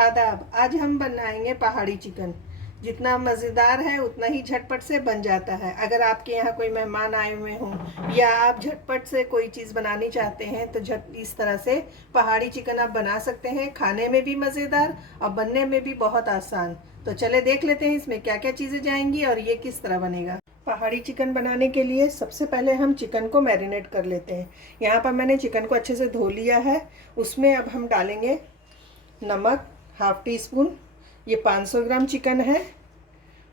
आदाब। आज हम बनाएंगे पहाड़ी चिकन। जितना मज़ेदार है उतना ही झटपट से बन जाता है। अगर आपके यहाँ कोई मेहमान आए हुए हों या आप झटपट से कोई चीज़ बनानी चाहते हैं तो झट इस तरह से पहाड़ी चिकन आप बना सकते हैं। खाने में भी मज़ेदार और बनने में भी बहुत आसान। तो चले देख लेते हैं इसमें क्या क्या चीज़ें जाएंगी और ये किस तरह बनेगा। पहाड़ी चिकन बनाने के लिए सबसे पहले हम चिकन को मैरिनेट कर लेते हैं। यहाँ पर मैंने चिकन को अच्छे से धो लिया है। उसमें अब हम डालेंगे नमक हाफ टी स्पून, ये 500 ग्राम चिकन है।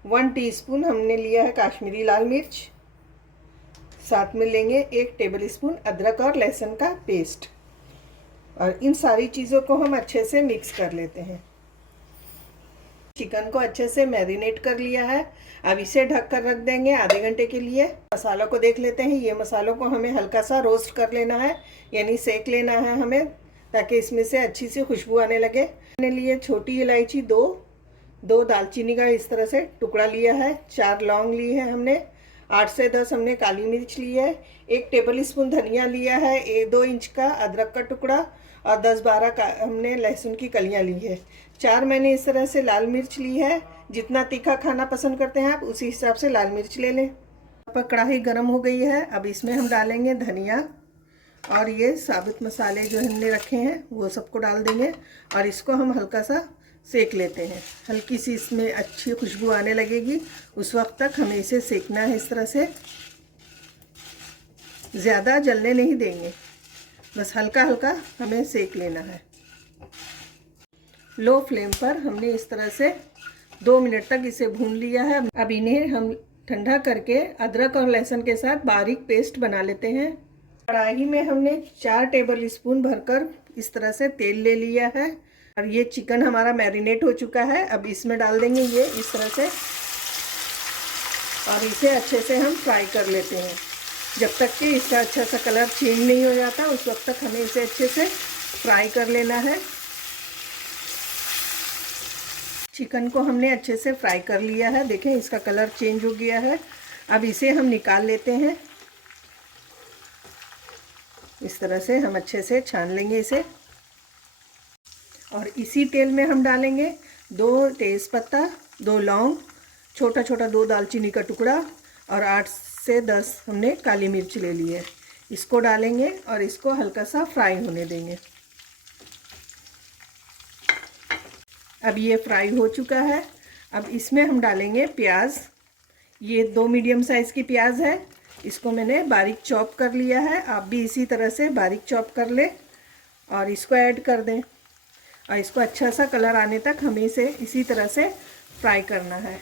1 टीस्पून हमने लिया है काश्मीरी लाल मिर्च। साथ में लेंगे 1 टेबल स्पून अदरक और लहसुन का पेस्ट। और इन सारी चीज़ों को हम अच्छे से मिक्स कर लेते हैं। चिकन को अच्छे से मैरिनेट कर लिया है। अब इसे ढक कर रख देंगे आधे घंटे के लिए। मसालों को देख लेते हैं। ये मसालों को हमें हल्का सा रोस्ट कर लेना है, यानी सेक लेना है हमें, ताकि इसमें से अच्छी सी खुशबू आने लगे। मैंने लिए छोटी इलायची दो दालचीनी का इस तरह से टुकड़ा लिया है, 4 लौंग ली है हमने, 8 से 10 हमने काली मिर्च ली है, 1 टेबल स्पून धनिया लिया है, 2 इंच का अदरक का टुकड़ा और 10-12 का हमने लहसुन की कलियां ली है। 4 मैंने इस तरह से लाल मिर्च ली है। जितना तीखा खाना पसंद करते हैं आप उसी हिसाब से लाल मिर्च ले लें। यहाँ पर कढ़ाई गर्म हो गई है। अब इसमें हम डालेंगे धनिया और ये साबुत मसाले जो हमने रखे हैं वो सबको डाल देंगे और इसको हम हल्का सा सेक लेते हैं। हल्की सी इसमें अच्छी खुशबू आने लगेगी, उस वक्त तक हमें इसे सेकना है। इस तरह से ज़्यादा जलने नहीं देंगे, बस हल्का हल्का हमें सेक लेना है। लो फ्लेम पर हमने इस तरह से 2 मिनट तक इसे भून लिया है। अब इन्हें हम ठंडा करके अदरक और लहसुन के साथ बारीक पेस्ट बना लेते हैं। कढ़ाई में हमने 4 टेबल स्पून भरकर इस तरह से तेल ले लिया है और ये चिकन हमारा मैरिनेट हो चुका है। अब इसमें डाल देंगे ये इस तरह से और इसे अच्छे से हम फ्राई कर लेते हैं जब तक कि इसका अच्छा सा कलर चेंज नहीं हो जाता। उस वक्त तक हमें इसे अच्छे से फ्राई कर लेना है। चिकन को हमने अच्छे से फ्राई कर लिया है। देखें इसका कलर चेंज हो गया है। अब इसे हम निकाल लेते हैं। इस तरह से हम अच्छे से छान लेंगे इसे और इसी तेल में हम डालेंगे 2 तेज़पत्ता, 2 लौंग, छोटा छोटा 2 दालचीनी का टुकड़ा और 8 से 10 हमने काली मिर्च ले ली है। इसको डालेंगे और इसको हल्का सा फ्राई होने देंगे। अब ये फ्राई हो चुका है। अब इसमें हम डालेंगे प्याज। ये 2 मीडियम साइज़ की प्याज है, इसको मैंने बारीक चॉप कर लिया है। आप भी इसी तरह से बारीक चॉप कर लें और इसको ऐड कर दें और इसको अच्छा सा कलर आने तक हमें इसे इसी तरह से फ्राई करना है।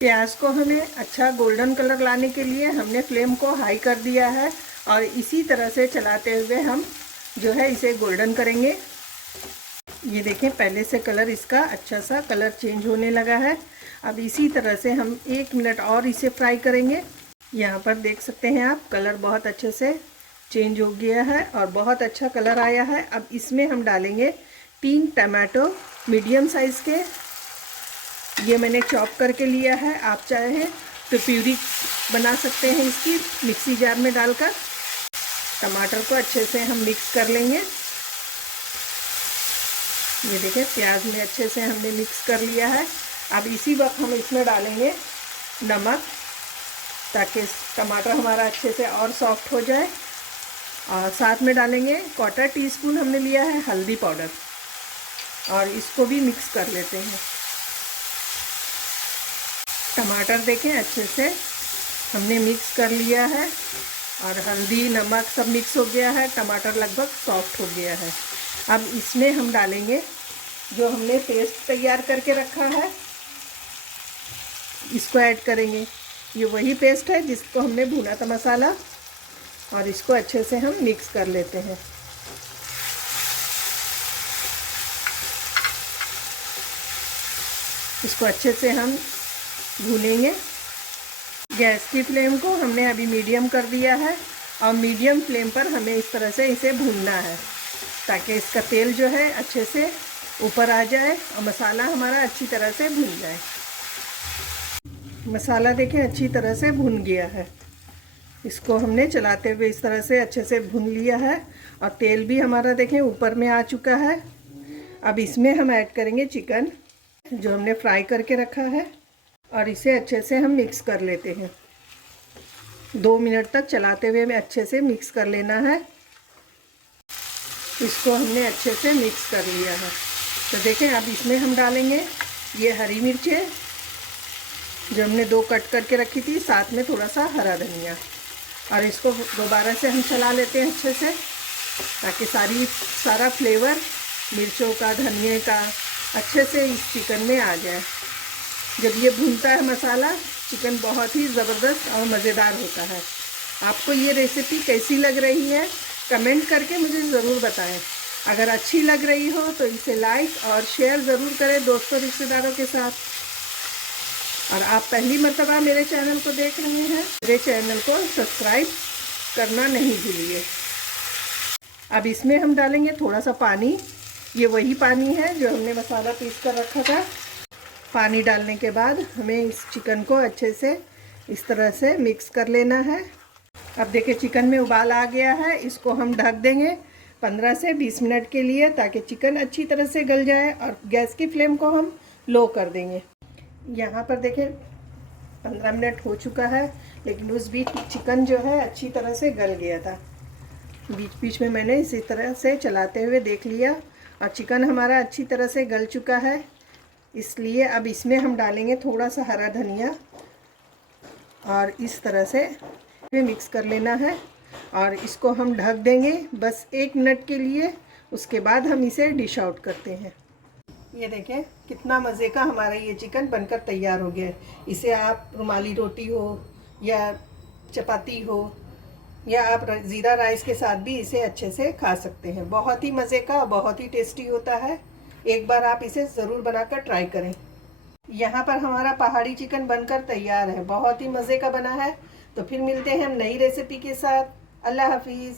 प्याज को हमें अच्छा गोल्डन कलर लाने के लिए हमने फ्लेम को हाई कर दिया है और इसी तरह से चलाते हुए हम जो है इसे गोल्डन करेंगे। ये देखें पहले से कलर इसका अच्छा सा कलर चेंज होने लगा है। अब इसी तरह से हम 1 मिनट और इसे फ्राई करेंगे। यहाँ पर देख सकते हैं आप कलर बहुत अच्छे से चेंज हो गया है और बहुत अच्छा कलर आया है। अब इसमें हम डालेंगे 3 टमाटो मीडियम साइज़ के, ये मैंने चॉप करके लिया है। आप चाहें तो प्यूरी बना सकते हैं इसकी मिक्सी जार में डालकर। टमाटर को अच्छे से हम मिक्स कर लेंगे। ये देखें प्याज में अच्छे से हमने मिक्स कर लिया है। अब इसी वक्त हम इसमें डालेंगे नमक, ताकि टमाटर हमारा अच्छे से और सॉफ्ट हो जाए। और साथ में डालेंगे 1/4 टीस्पून हमने लिया है हल्दी पाउडर और इसको भी मिक्स कर लेते हैं। टमाटर देखें अच्छे से हमने मिक्स कर लिया है और हल्दी नमक सब मिक्स हो गया है। टमाटर लगभग सॉफ्ट हो गया है। अब इसमें हम डालेंगे जो हमने पेस्ट तैयार करके रखा है, इसको ऐड करेंगे। ये वही पेस्ट है जिसको हमने भुना था मसाला और इसको अच्छे से हम मिक्स कर लेते हैं। इसको अच्छे से हम भूनेंगे। गैस की फ्लेम को हमने अभी मीडियम कर दिया है और मीडियम फ्लेम पर हमें इस तरह से इसे भूनना है ताकि इसका तेल जो है अच्छे से ऊपर आ जाए और मसाला हमारा अच्छी तरह से भून जाए। मसाला देखें अच्छी तरह से भुन गया है। इसको हमने चलाते हुए इस तरह से अच्छे से भून लिया है और तेल भी हमारा देखें ऊपर में आ चुका है। अब इसमें हम ऐड करेंगे चिकन जो हमने फ्राई करके रखा है और इसे अच्छे से हम मिक्स कर लेते हैं। 2 मिनट तक चलाते हुए हमें अच्छे से मिक्स कर लेना है। इसको हमने अच्छे से मिक्स कर लिया है। तो देखें, अब इसमें हम डालेंगे ये हरी मिर्चें जो हमने 2 कट करके रखी थी, साथ में थोड़ा सा हरा धनिया, और इसको दोबारा से हम चला लेते हैं अच्छे से, ताकि सारा फ्लेवर मिर्चों का, धनिए का अच्छे से इस चिकन में आ जाए। जब ये भूनता है मसाला, चिकन बहुत ही ज़बरदस्त और मज़ेदार होता है। आपको ये रेसिपी कैसी लग रही है कमेंट करके मुझे ज़रूर बताएं। अगर अच्छी लग रही हो तो इसे लाइक और शेयर ज़रूर करें दोस्तों रिश्तेदारों के साथ। और आप पहली मर्तबा मेरे चैनल को देख रहे हैं, मेरे चैनल को सब्सक्राइब करना नहीं भूलिए। अब इसमें हम डालेंगे थोड़ा सा पानी। ये वही पानी है जो हमने मसाला पीस कर रखा था। पानी डालने के बाद हमें इस चिकन को अच्छे से इस तरह से मिक्स कर लेना है। अब देखिए चिकन में उबाल आ गया है। इसको हम ढक देंगे 15 से 20 मिनट के लिए, ताकि चिकन अच्छी तरह से गल जाए, और गैस की फ्लेम को हम लो कर देंगे। यहाँ पर देखें 15 मिनट हो चुका है, लेकिन उस बीच चिकन जो है अच्छी तरह से गल गया था। बीच बीच में मैंने इसी तरह से चलाते हुए देख लिया और चिकन हमारा अच्छी तरह से गल चुका है। इसलिए अब इसमें हम डालेंगे थोड़ा सा हरा धनिया और इस तरह से मिक्स कर लेना है, और इसको हम ढक देंगे बस 1 मिनट के लिए। उसके बाद हम इसे डिश आउट करते हैं। ये देखें कितना मज़े का हमारा ये चिकन बनकर तैयार हो गया है। इसे आप रुमाली रोटी हो या चपाती हो या आप ज़ीरा राइस के साथ भी इसे अच्छे से खा सकते हैं। बहुत ही मज़े का, बहुत ही टेस्टी होता है। एक बार आप इसे ज़रूर बनाकर ट्राई करें। यहाँ पर हमारा पहाड़ी चिकन बनकर तैयार है, बहुत ही मज़े का बना है। तो फिर मिलते हैं हम नई रेसिपी के साथ। अल्लाह हाफिज़।